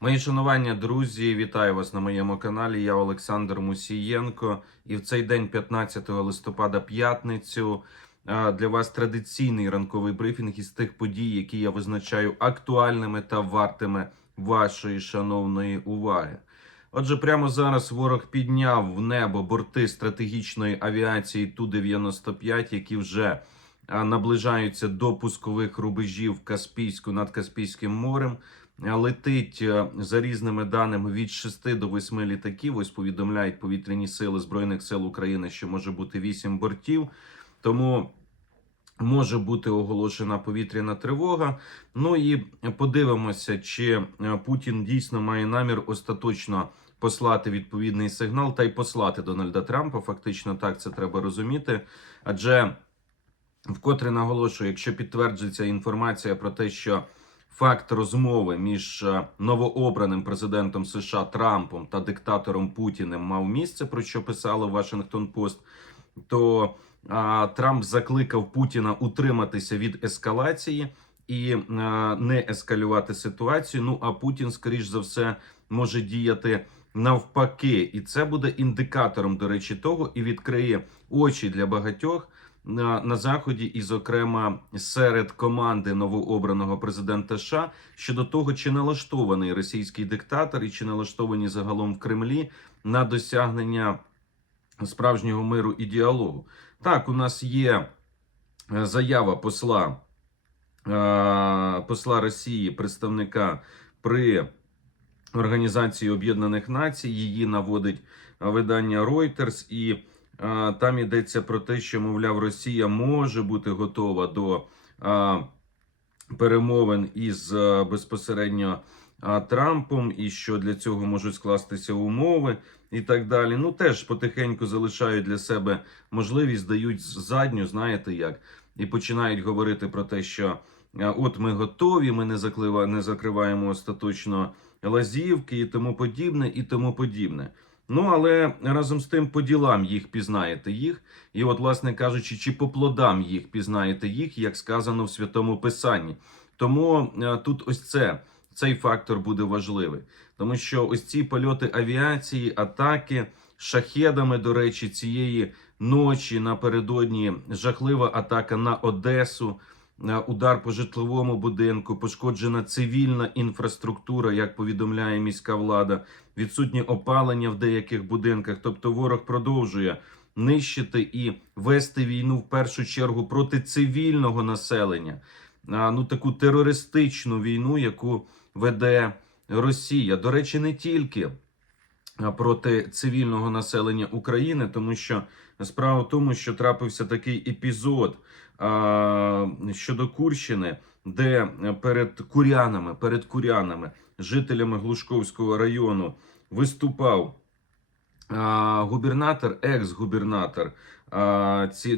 Мої шанування, друзі, вітаю вас на моєму каналі. Я Олександр Мусієнко. І в цей день, 15 листопада, п'ятницю, е, для вас традиційний ранковий брифінг із тих подій, які я визначаю актуальними та вартими вашої шановної уваги. Отже, прямо зараз ворог підняв в небо борти стратегічної авіації Ту-95, які вже наближаються до пускових рубежів Каспійську над Каспійським морем. Летить е, за різними даними від 6 до 8 літаків. Ось повідомляють повітряні сили Збройних сил України, що може бути 8 бортів. Тому може бути оголошена повітряна тривога. Ну і подивимося, чи е, Путін дійсно має намір остаточно послати відповідний сигнал та й послати Дональда Трампа. Фактично так це треба розуміти. Адже вкотре наголошую, якщо підтверджується інформація про те, що факт розмови між е, новообраним президентом США Трампом та диктатором Путіним мав місце, про що писало Вашингтон Пост, то а, Трамп закликав Путіна утриматися від ескалації і а, не ескалювати ситуацію. Ну а Путін, скоріш за все, може діяти навпаки, і це буде індикатором, до речі, того і відкриє очі для багатьох на, заході, і, зокрема, серед команди новообраного президента США щодо того, чи налаштований російський диктатор і чи налаштовані загалом в Кремлі на досягнення справжнього миру і діалогу. Так, у нас є е, заява посла, е, посла Росії, представника при Організації Об'єднаних Націй. Її наводить видання Reuters, і там йдеться про те, що мовляв, Росія може бути готова до перемовин із безпосередньо Трампом, і що для цього можуть скластися умови і так далі. Ну теж потихеньку залишають для себе можливість, дають задню, знаєте як, і починають говорити про те, що от ми готові, ми не заклива, не закриваємо остаточно лазівки і тому подібне, і тому подібне. Ну але разом з тим по ділам їх пізнаєте їх, і от, власне кажучи, чи по плодам їх пізнаєте їх, як сказано в святому писанні. Тому е, тут ось це цей фактор буде важливий, тому що ось ці польоти авіації, атаки шахедами, до речі, цієї ночі напередодні жахлива атака на Одесу. Е, Удар по житловому будинку, пошкоджена цивільна інфраструктура, як повідомляє міська влада, відсутнє опалення в деяких будинках. Тобто ворог продовжує нищити і вести війну в першу чергу проти цивільного населення. А, Ну таку терористичну війну, яку веде Росія. До речі, не тільки проти цивільного населення України, тому що справа в тому, що трапився такий епізод а, щодо Курщини, де перед курянами, перед курянами, жителями Глушковського району виступав а, губернатор, екс-губернатор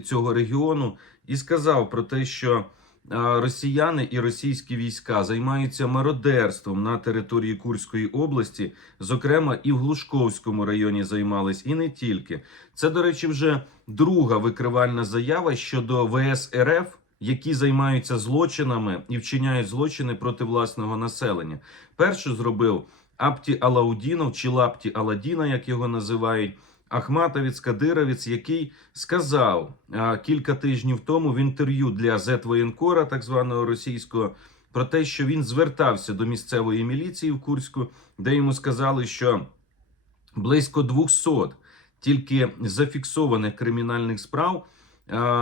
цього регіону, і сказав про те, що росіяни і російські війська займаються мародерством на території Курської області, зокрема і в Глушковському районі займались, і не тільки. Це, до речі, вже друга викривальна заява щодо ВС РФ, які займаються злочинами і вчиняють злочини проти власного населення. Першу зробив Апті Алаудінов чи Лапті Аладіна, як його називають. Ахматовець Кадировець, який сказав кілька тижнів тому в інтерв'ю для Зетвоєнкора, так званого російського, про те, що він звертався до місцевої міліції в Курську, де йому сказали, що близько 200 тільки зафіксованих кримінальних справ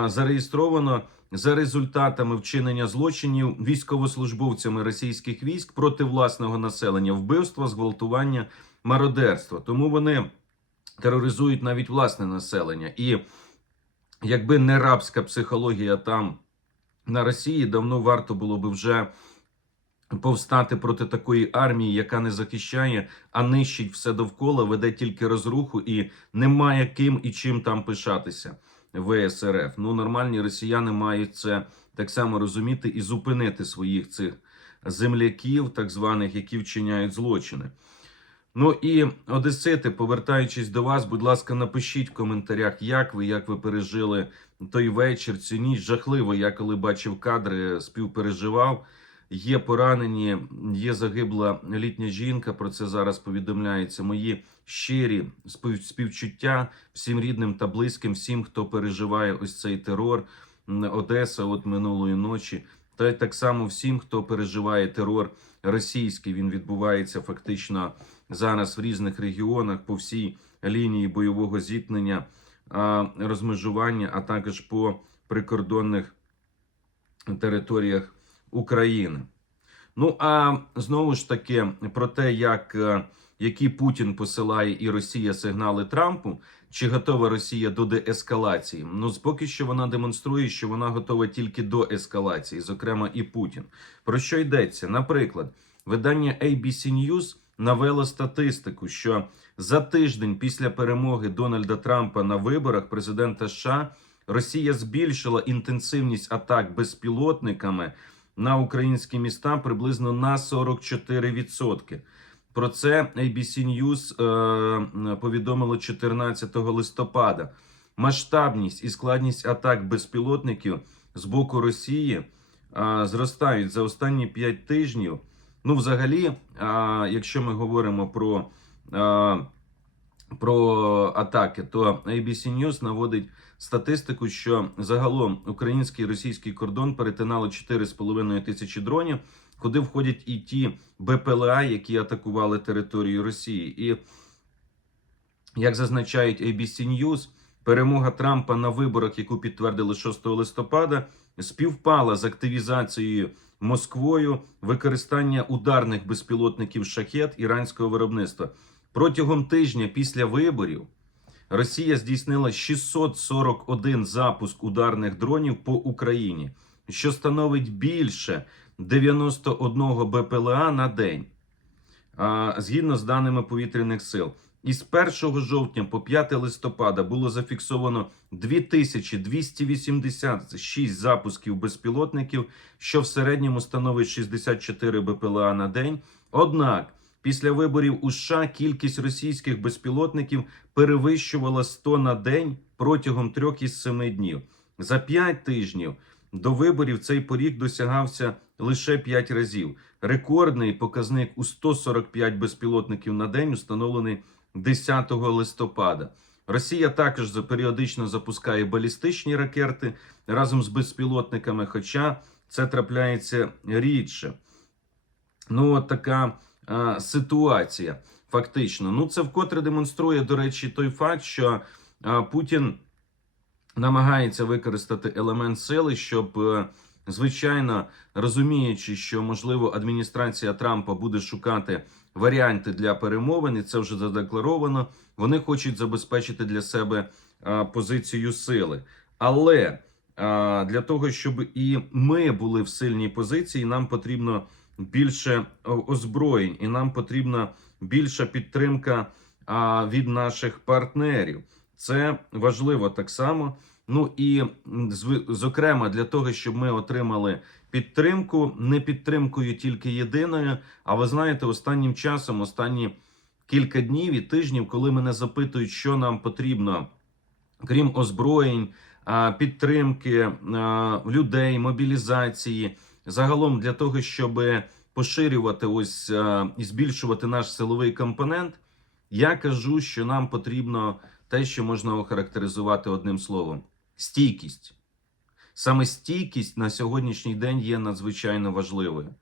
зареєстровано за результатами вчинення злочинів військовослужбовцями російських військ проти власного населення, вбивства, зґвалтування, мародерства. Тому вони тероризують навіть власне населення. І якби не рабська психологія там на Росії, давно варто було би вже повстати проти такої армії, яка не захищає, а нищить все довкола, веде тільки розруху і немає ким і чим там пишатися. ВСРФ. Ну, нормальні росіяни мають це так само розуміти і зупинити своїх цих земляків, так званих, які вчиняють злочини. Ну і одесити, повертаючись до вас, будь ласка, напишіть в коментарях, як ви, як ви пережили той вечір, цю ніч. Жахливо. Я коли бачив кадри, співпереживав. Є поранені, є загибла літня жінка. Про це зараз повідомляється. Мої щирі спів- співчуття всім рідним та близьким, всім, хто переживає ось цей терор. Одеса, от минулої ночі, та й так само всім, хто переживає терор російський. Він відбувається фактично зараз в різних регіонах по всій лінії бойового зіткнення, розмежування, а також по прикордонних територіях України. Ну а знову ж таки про те, як е, які Путін посилає і Росія сигнали Трампу, чи готова Росія до деескалації? Ну поки що вона демонструє, що вона готова тільки до ескалації, зокрема і Путін. Про що йдеться? Наприклад, видання ABC News навело статистику, що за тиждень після перемоги Дональда Трампа на виборах президента США Росія збільшила інтенсивність атак безпілотниками на українські міста приблизно на 44%. Про це ABC News е, повідомило 14 листопада. Масштабність і складність атак безпілотників з боку Росії е, зростають за останні 5 тижнів. Ну, взагалі, якщо ми говоримо про, про атаки, то ABC News наводить статистику, що загалом український і російський кордон перетинало 4,5 тисячі дронів, куди входять і ті БПЛА, які атакували територію Росії. І як зазначають ABC News, перемога Трампа на виборах, яку підтвердили 6 листопада, співпала з активізацією Москвою використання ударних безпілотників шахет іранського виробництва протягом тижня після виборів. Росія здійснила 641 запуск ударних дронів по Україні, що становить більше 91 БПЛА на день, згідно з даними повітряних сил. Із 1 жовтня по 5 листопада було зафіксовано 2286 запусків безпілотників, що в середньому становить 64 БПЛА на день. Однак після виборів у США кількість російських безпілотників перевищувала 100 на день протягом 3 із 7 днів. За 5 тижнів до виборів цей поріг досягався лише 5 разів. Рекордний показник у 145 безпілотників на день установлений 10 листопада. Росія також періодично запускає балістичні ракети разом з безпілотниками, хоча це трапляється рідше. Ну, от така а, ситуація. Фактично, ну це вкотре демонструє, до речі, той факт, що а, Путін намагається використати елемент сили, щоб, е, звичайно, розуміючи, що можливо адміністрація Трампа буде шукати варіанти для перемовин, і це вже задекларовано. Вони хочуть забезпечити для себе позицію сили. Але для того, щоб і ми були в сильній позиції, нам потрібно більше озброєнь, і нам потрібна більша підтримка від наших партнерів. Це важливо так само. Ну і зокрема для того, щоб ми отримали підтримку, не підтримкою тільки єдиною. А ви знаєте, останнім часом, останні кілька днів і тижнів, коли мене запитують, що нам потрібно, крім озброєнь, підтримки людей, мобілізації, загалом для того, щоб поширювати ось і збільшувати наш силовий компонент, я кажу, що нам потрібно те, що можна охарактеризувати одним словом: стійкість. Саме стійкість на сьогоднішній день є надзвичайно важливою.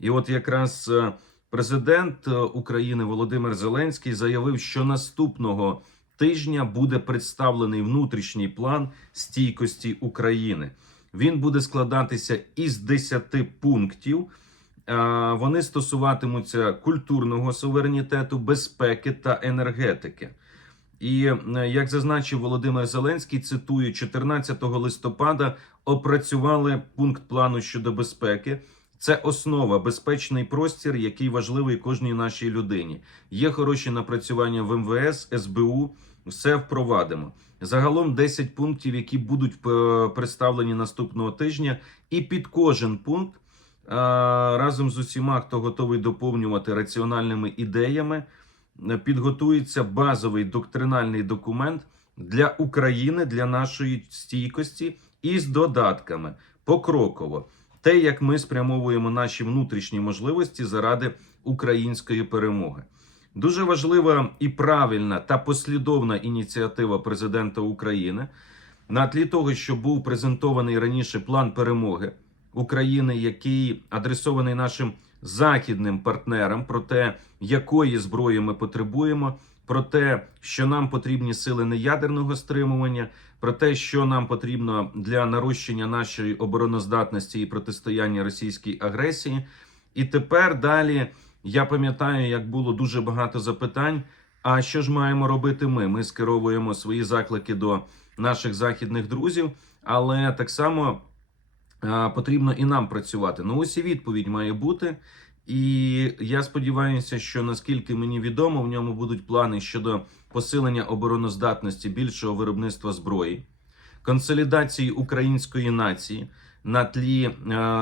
І от якраз е, президент е, України Володимир Зеленський заявив, що наступного тижня буде представлений внутрішній план стійкості України. Він буде складатися із 10 пунктів. Е, Вони стосуватимуться культурного суверенітету, безпеки та енергетики. І е, як зазначив Володимир Зеленський, цитую 14 листопада, опрацювали пункт плану щодо безпеки. Це основа, безпечний простір, який важливий кожній нашій людині. Є хороші напрацювання в МВС, СБУ. Все впровадимо. Загалом 10 пунктів, які будуть е, представлені наступного тижня, і під кожен пункт е, разом з усіма, хто готовий доповнювати раціональними ідеями, підготується базовий доктринальний документ для України, для нашої стійкості із додатками покроково. те, як ми спрямовуємо наші внутрішні можливості заради української перемоги. Дуже важлива і правильна та послідовна ініціатива президента України на тлі того, що був презентований раніше план перемоги України, який адресований нашим західним партнерам про те, якої зброї ми потребуємо, про те, що нам потрібні сили неядерного стримування, про те, що нам потрібно для нарощення нашої обороноздатності і протистояння російській агресії. І тепер далі я пам'ятаю, як було дуже багато запитань. А що ж маємо робити ми? Ми скеровуємо свої заклики до наших західних друзів, але так само потрібно і нам працювати. Ну, ось і відповідь має бути. І я сподіваюся, що наскільки мені відомо, в ньому будуть плани щодо посилення обороноздатності більшого виробництва зброї, консолідації української нації на тлі е,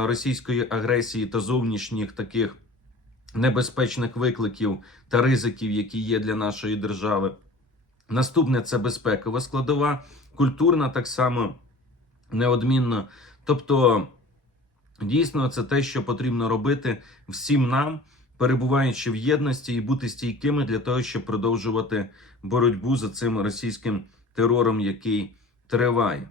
російської агресії та зовнішніх таких небезпечних викликів та ризиків, які є для нашої держави. Наступне це безпекова складова, культурна так само неодмінно. Тобто, дійсно, це те, що потрібно робити всім нам, перебуваючи в єдності і бути стійкими для того, щоб продовжувати боротьбу за цим російським терором, який триває.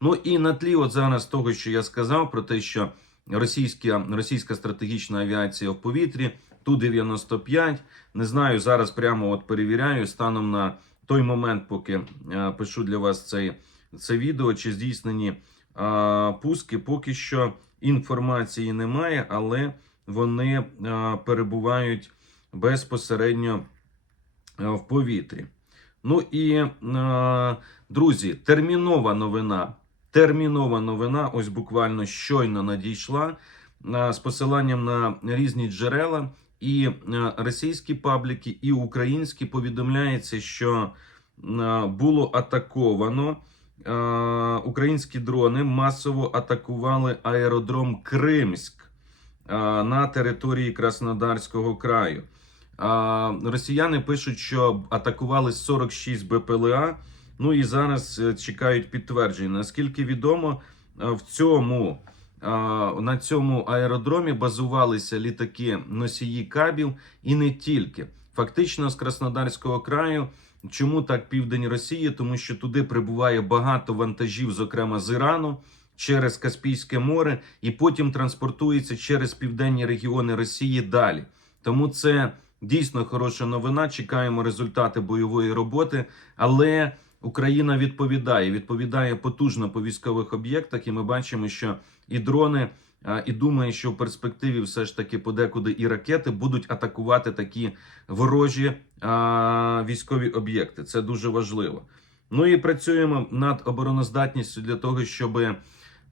Ну і на тлі, от зараз того, що я сказав, про те, що російська, російська стратегічна авіація в повітрі, Ту-95, не знаю, зараз прямо от перевіряю станом на той момент, поки е, пишу для вас це, це відео, чи здійснені пуски, поки що інформації немає, але вони перебувають безпосередньо е, в повітрі. Ну і, е, друзі, термінова новина. Термінова новина, ось буквально щойно надійшла е, з посиланням на різні джерела. І російські пабліки, і українські повідомляється, що було атаковано. Українські дрони масово атакували аеродром Кримськ на території Краснодарського краю. Росіяни пишуть, що атакували 46 БПЛА. Ну і зараз е, чекають підтверджень. Наскільки відомо, е, в цьому на цьому аеродромі базувалися літаки носії кабів і не тільки. Фактично з Краснодарського краю. Чому так південь Росії? Тому що туди прибуває багато вантажів, зокрема з Ірану, через Каспійське море, і потім транспортується через південні регіони Росії далі. Тому це дійсно хороша новина. Чекаємо результати бойової роботи, але Україна відповідає, відповідає потужно по військових об'єктах, і ми бачимо, що і дрони, і думаю, що в перспективі все ж таки подекуди і ракети будуть атакувати такі ворожі військові об'єкти. Це дуже важливо. Ну і працюємо над обороноздатністю для того, щоб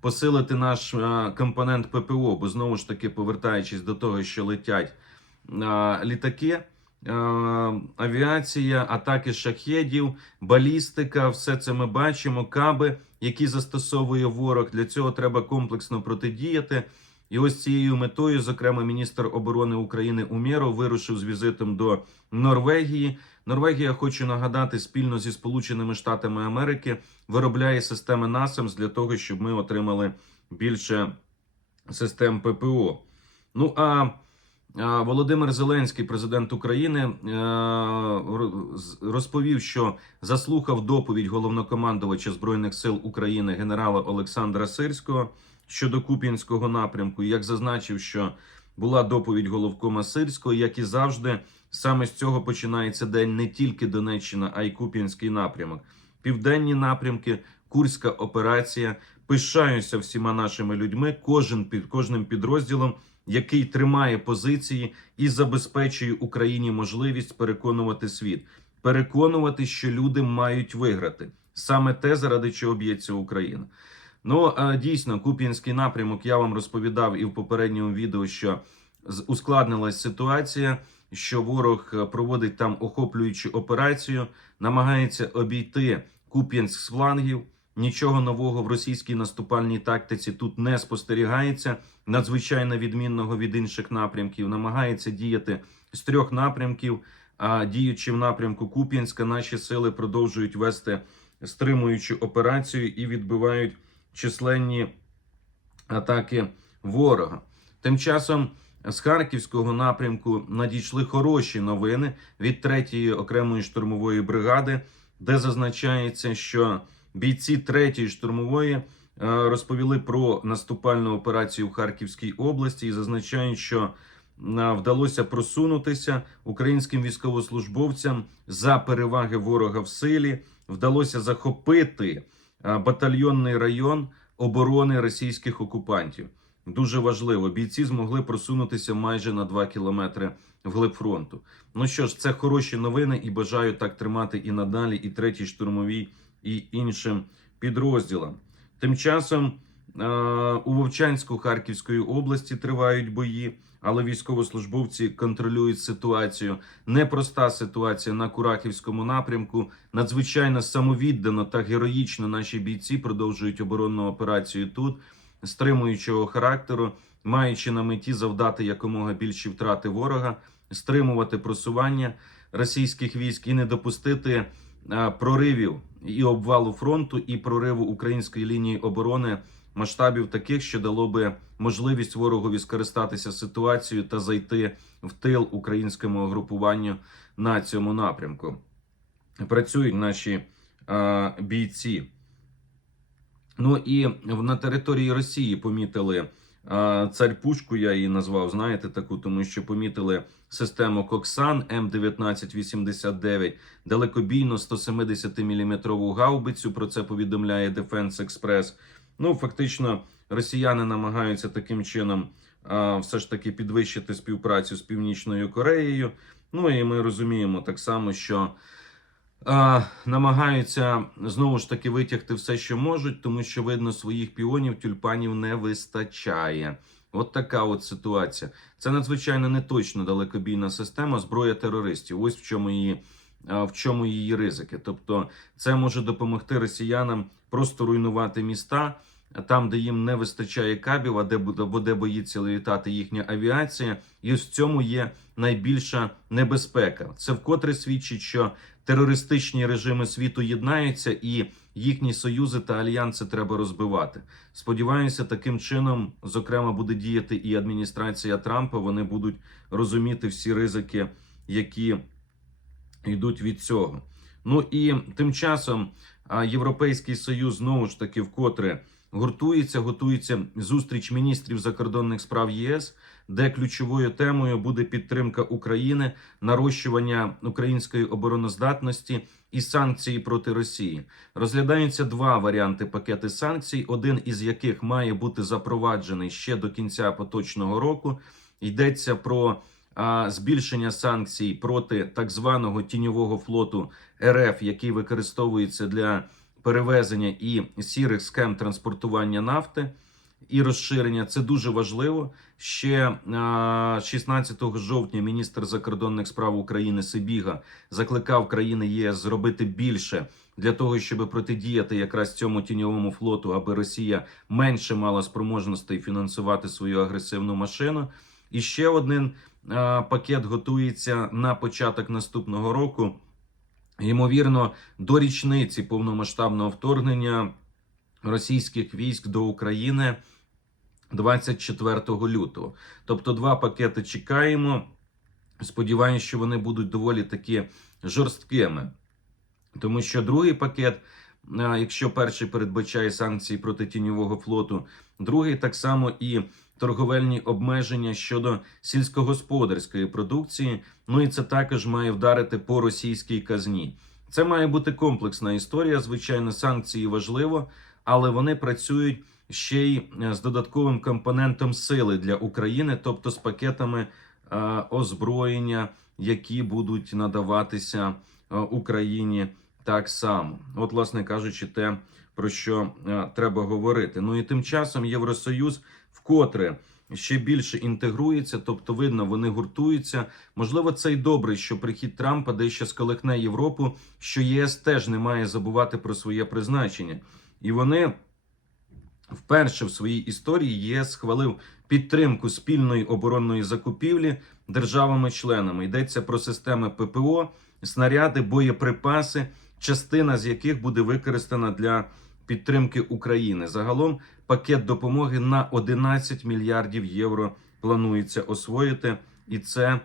посилити наш компонент ППО, бо знову ж таки, повертаючись до того, що летять літаки. Е, Авіація, атаки шахедів, балістика, все це ми бачимо. Каби, які застосовує ворог. Для цього треба комплексно протидіяти. І ось цією метою, зокрема, міністр оборони України Умєров вирушив з візитом до Норвегії. Норвегія, хочу нагадати, спільно зі Сполученими Штатами Америки виробляє системи НАСАМС для того, щоб ми отримали більше систем ППО. Ну а, Володимир Зеленський, президент України, е, розповів, що заслухав доповідь головнокомандувача збройних сил України генерала Олександра Сирського щодо Куп'янського напрямку. Як зазначив, що була доповідь головкома Сирського, як і завжди, саме з цього починається день не тільки Донеччина, а й Куп'янський напрямок. Південні напрямки, Курська операція. Пишаюся всіма нашими людьми, кожен під кожним підрозділом, який тримає позиції і забезпечує Україні можливість переконувати світ, переконувати, що люди мають виграти саме те, заради чого б'ється Україна. Ну а, дійсно, Куп'янський напрямок я вам розповідав і в попередньому відео, що ускладнилась ситуація, що ворог е, проводить там охоплюючу операцію, намагається обійти Куп'янськ з флангів. Нічого нового в російській наступальній тактиці тут не спостерігається, надзвичайно відмінного від інших напрямків. Намагається діяти з трьох напрямків. А діючи в напрямку Куп'янська, наші сили продовжують вести стримуючу операцію і відбивають численні атаки ворога. Тим часом з харківського напрямку надійшли хороші новини від 3-ї окремої штурмової бригади, де зазначається, що бійці 3-ї штурмової е, розповіли про наступальну операцію в Харківській області і зазначають, що е, вдалося просунутися українським військовослужбовцям за переваги ворога в силі. Вдалося захопити е, батальйонний район оборони російських окупантів. Дуже важливо, бійці змогли просунутися майже на 2 кілометри вглиб фронту. Ну що ж, це хороші новини, і бажаю так тримати і надалі, і третій штурмовій, і іншим підрозділам. Тим часом е, у Вовчанську Харківської області тривають бої, але військовослужбовці контролюють ситуацію. Непроста ситуація на Курахівському напрямку. Надзвичайно самовіддано та героїчно наші бійці продовжують оборонну операцію тут, стримуючого характеру, маючи на меті завдати якомога більші втрати ворога, стримувати просування російських військ і не допустити проривів і обвалу фронту, і прориву української лінії оборони масштабів таких, що дало би можливість ворогові скористатися ситуацією та зайти в тил українському угрупуванню на цьому напрямку. Працюють наші е, бійці. Ну і на території Росії помітили е, царь пушку, я її назвав, знаєте, таку, тому що помітили систему Коксан М1989, далекобійно 170 мм гаубицю. Про це повідомляє Defense Express. Ну, фактично, росіяни намагаються таким чином а, все ж таки підвищити співпрацю з Північною Кореєю. Ну і ми розуміємо так само, що намагаються знову ж таки витягти все, що можуть, тому що видно своїх піонів, тюльпанів не вистачає. От така от ситуація. Це надзвичайно неточна далекобійна система зброя терористів. Ось в чому її. В чому її ризики? Тобто, це може допомогти росіянам просто руйнувати міста там, де їм не вистачає кабів, а де або де боїться літати їхня авіація, і в цьому є найбільша небезпека. Це вкотре свідчить, що терористичні режими світу єднаються, і їхні союзи та альянси треба розбивати. Сподіваюся, таким чином, зокрема, буде діяти і адміністрація Трампа. Вони будуть розуміти всі ризики, які йдуть від цього. Ну і тим часом Європейський Союз знову ж таки вкотре гуртується, готується зустріч міністрів закордонних справ ЄС, де ключовою темою буде підтримка України, нарощування української обороноздатності і санкції проти Росії. Розглядаються два варіанти пакети санкцій, один із яких має бути запроваджений ще до кінця поточного року. Йдеться про а, збільшення санкцій проти так званого тіньового флоту РФ, який використовується для перевезення і сірих схем транспортування нафти і розширення. Це дуже важливо. Ще а, 16 жовтня міністр закордонних справ України Сибіга закликав країни ЄС зробити більше для того, щоб протидіяти якраз цьому тіньовому флоту, аби Росія менше мала спроможностей фінансувати свою агресивну машину. І ще один пакет готується на початок наступного року. Ймовірно, до річниці повномасштабного вторгнення російських військ до України 24 лютого. Тобто, два пакети чекаємо. Сподіваюся, що вони будуть доволі таки жорсткими. Тому що другий пакет, якщо перший передбачає санкції проти тіньового флоту, другий так само і торговельні обмеження щодо сільськогосподарської продукції. Ну і це також має вдарити по російській казні. Це має бути комплексна історія. Звичайно, санкції важливо, але вони працюють ще й е, з додатковим компонентом сили для України, тобто з пакетами е, озброєння, які будуть надаватися е, Україні так само. От, власне кажучи, те про що треба говорити. Ну і тим часом Євросоюз вкотре ще більше інтегрується, тобто видно, вони гуртуються. Можливо, це й добре, що прихід Трампа дещо сколихне Європу, що ЄС теж не має забувати про своє призначення, і вони. Вперше в своїй історії ЄС схвалив підтримку спільної оборонної закупівлі державами-членами. Йдеться про системи ППО, снаряди, боєприпаси, частина з яких буде використана для підтримки України. Загалом пакет допомоги на 11 мільярдів євро планується освоїти, і це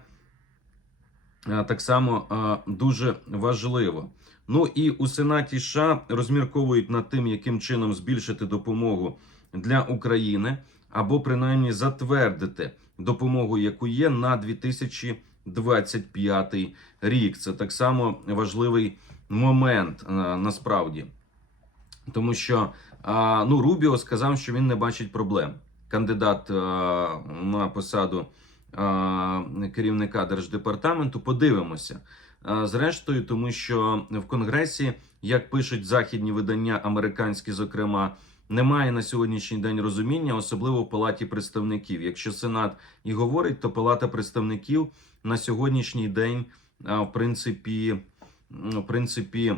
е, так само е, дуже важливо. Ну і у Сенаті США розмірковують над тим, яким чином збільшити допомогу для України, або принаймні затвердити допомогу, яку є на 2025 рік. Це так само важливий момент е, насправді, тому що ну Рубіо сказав, що він не бачить проблем. Кандидат на посаду керівника держдепартаменту. Подивимося. А, Зрештою, тому що в Конгресі, як пишуть західні видання, американські, зокрема, немає на сьогоднішній день розуміння, особливо в палаті представників. Якщо Сенат і говорить, то Палата представників на сьогоднішній день, в принципі, в принципі,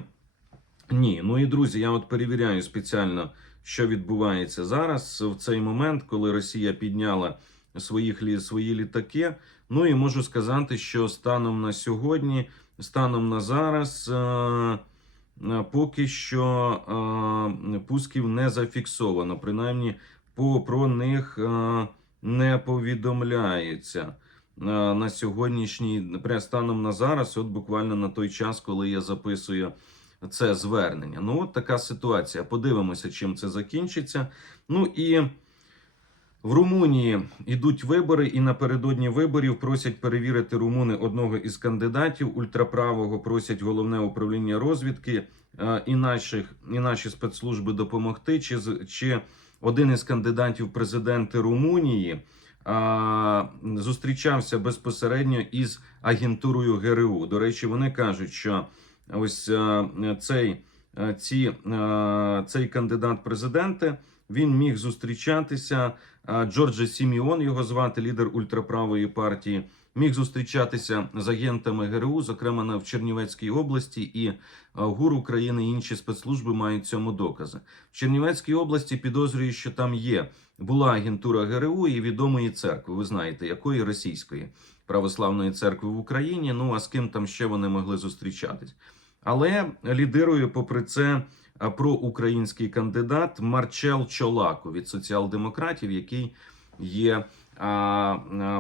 ні. Ну і друзі, я от перевіряю спеціально, що відбувається зараз в цей момент, коли Росія підняла своїх свої літаки. Ну і можу сказати, що станом на сьогодні, станом на зараз, е, е, поки що е, пусків не зафіксовано. Принаймні, про них не повідомляється. На сьогоднішній станом на зараз, от буквально на той час, коли я записую це звернення. Ну, от така ситуація. Подивимося, чим це закінчиться. Ну і в Румунії йдуть вибори, і напередодні виборів просять перевірити румуни одного із кандидатів ультраправого. Просять головне управління розвідки е, і наших і наші спецслужби допомогти. Чи чи один із кандидатів президенти Румунії а, зустрічався безпосередньо із агентурою ГРУ. До речі, вони кажуть, що ось е, цей, е, ці, цей кандидат президенти він міг зустрічатися. Джорджа Сіміон його звати, лідер ультраправої партії. Міг зустрічатися з агентами ГРУ, зокрема в Чернівецькій області, і ГУР України і інші спецслужби мають цьому докази. В Чернівецькій області підозрюють, що там є була агентура ГРУ і відомої церкви. Ви знаєте, якої російської православної церкви в Україні. Ну а з ким там ще вони могли зустрічатись? Але лідирує, попри це, проукраїнський кандидат Марчел Чолако від соціал-демократів, який є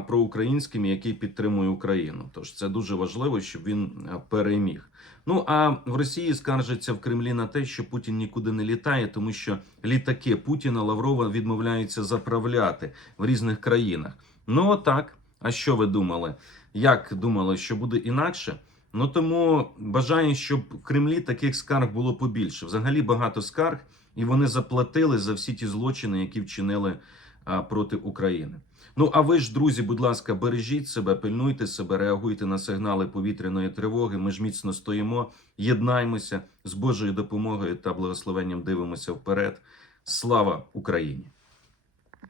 проукраїнським, який підтримує Україну. Тож це дуже важливо, щоб він переміг. Ну а в Росії скаржаться в Кремлі на те, що Путін нікуди не літає, тому що літаки Путіна Лаврова відмовляються заправляти в різних країнах. Ну отак. А що ви думали? Як думали, що буде інакше? Ну тому бажаю, щоб в Кремлі таких скарг було побільше. Взагалі багато скарг, і вони заплатили за всі ті злочини, які вчинили а, проти України. Ну а ви ж, друзі, будь ласка, бережіть себе, пильнуйте себе, реагуйте на сигнали повітряної тривоги. Ми ж міцно стоїмо, єднаймося з Божою допомогою та благословенням. Дивимося вперед. Слава Україні!